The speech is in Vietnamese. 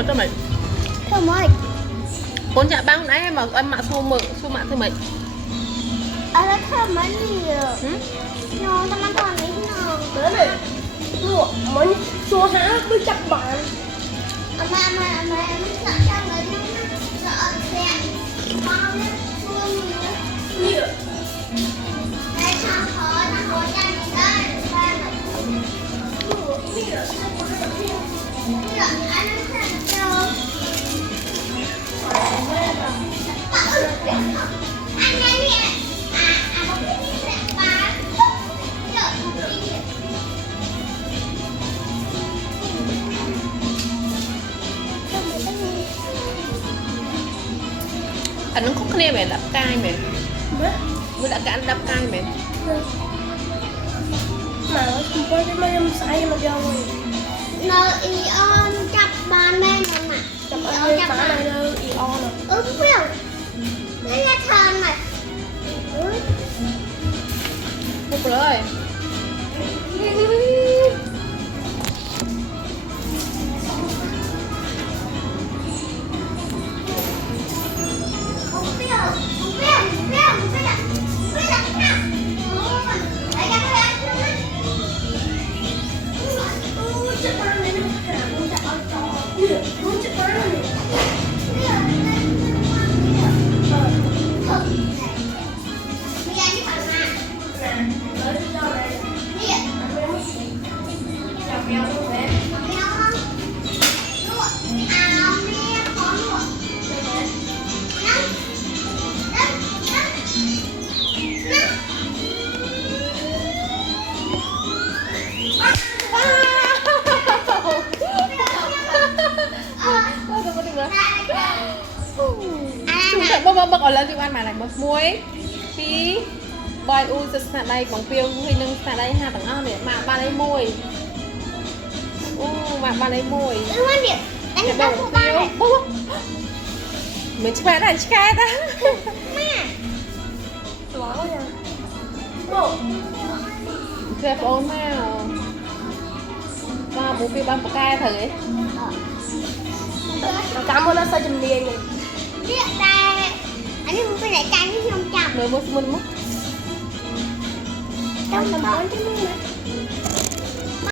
rồi cho mày. Thơm ơi. Con chả băng nãy mà ăn mạ xua mạ thôi mày. Nó thơm mấy nhiều. Nó tao ăn toàn mấy nó. Đấy này. Mấy xua há mới chắc bạn. Mà sợ cho người đi. Sợ xe. Bao nhiêu xua nhiều. Nhiều. Đây sao khó nó khó cho mình đây. Ba này. Nhiều anh nó thật cho. Anh này nè. Có cái gì sẽ bán. Lợi một cái gì. Anh nó có cái này mày đập cay mày. Mấy? Mới đã cả anh đập cay mày. Mà nó không có cái mấy em xài mà do rồi. Nó ion chập bàn bên rồi mà. Chập ở đây phá này đâu ion à. Không biết. Nó là thơm này. Bục rồi. Không biết. Không biết. Không biết. Không biết. Không biết là cái nào. Đấy là cái này. Chập bán này nó hả muốn chặt ở trò. Muốn chập bán này. Chúng ta bốc ở lên đi ăn mà lại bốc muối phí bòi u sẽ sạt đây bằng phiêu hay nâng sạt đây hai tầng ao này mà ba lấy môi mà ba lấy môi Anh đọc của ba này. mình chỉ phải này chỉ cái ta Quá quá nha. Bộ. kẹp ôn nào và bố phiêu ban bạc cay thử ấy Cảm ơn nó sao chùm liền này. Biết đây. Anh ấy muốn cái này canh chứ không chọc. rồi bố mình mất Tao làm bón chứ luôn nè.